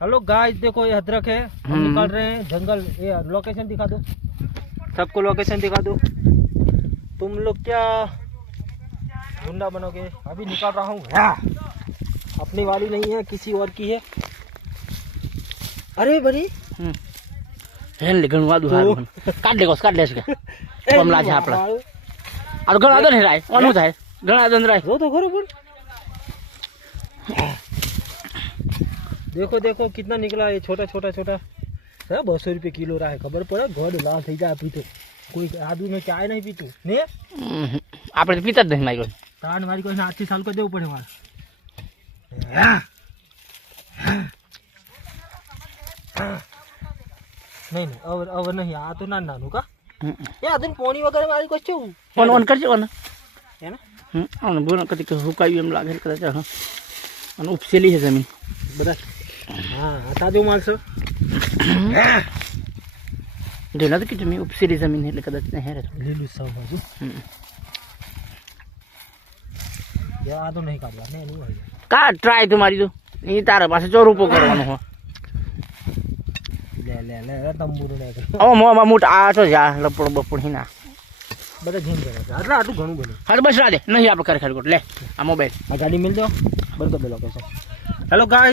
Hello guys, देखो ये अदरक है, हम निकाल रहे हैं जंगल। ये लोकेशन दिखा दो सबको, लोकेशन दिखा दो। तुम लोग क्या गुंडा बनोगे? अभी निकाल रहा हूँ। अपनी वाली नहीं है, किसी और की है। अरे बड़ी काट ले कमला છે આપણે આ તો ઘણા દન રાય ઓનું થાય ઘણા દન રાય तो बरोबर। देखो देखो कितना निकला है, छोटा छोटा छोटा है। 200 रुपये किलो रहा है, खबर पड़े घोड़ लाल थी जाए पीते। कोई आदमी में चाय नहीं पीतू ने આપણે પીતા જ નહીં મારી કોઈ तान मारी कोई 80 साल को देવું પડે मार। नहीं नहीं अब नहीं आ तो ना नानू का ये आदमी पोनी वगैरह मारी को छू ઓન ઓન કરજો ઓન है ना। ઓન બોલ કદી કે હુકાયું એમ લાગે કદાચ હા અને ઉપસેલી છે જમીન बता हाँ आता जो माल सो જોના તો કે જમીન ઉપસેલી જમીન એટલે કદાચ નહીં રહે लीलू सब बाजू ये आ तो नहीं काटवा नहीं नहीं भाई કા ટ્રાય તમારી તો એ તારા પાસે 100 રૂપિયો કરવાનો હો ले ले ले तंबूरो ले ઓ મોમાં મોટ આ તો જા લપડ બપડ હિના બધા ઘેમ કરે છે આટલા આટલું ઘણું બને। હાલ બસ રા દે નહીં આપણે ખરેખર કોટ લે આ મોબાઈલ આ ગાડી મિલ દો બરકો દે લોકેશન। Hello guys.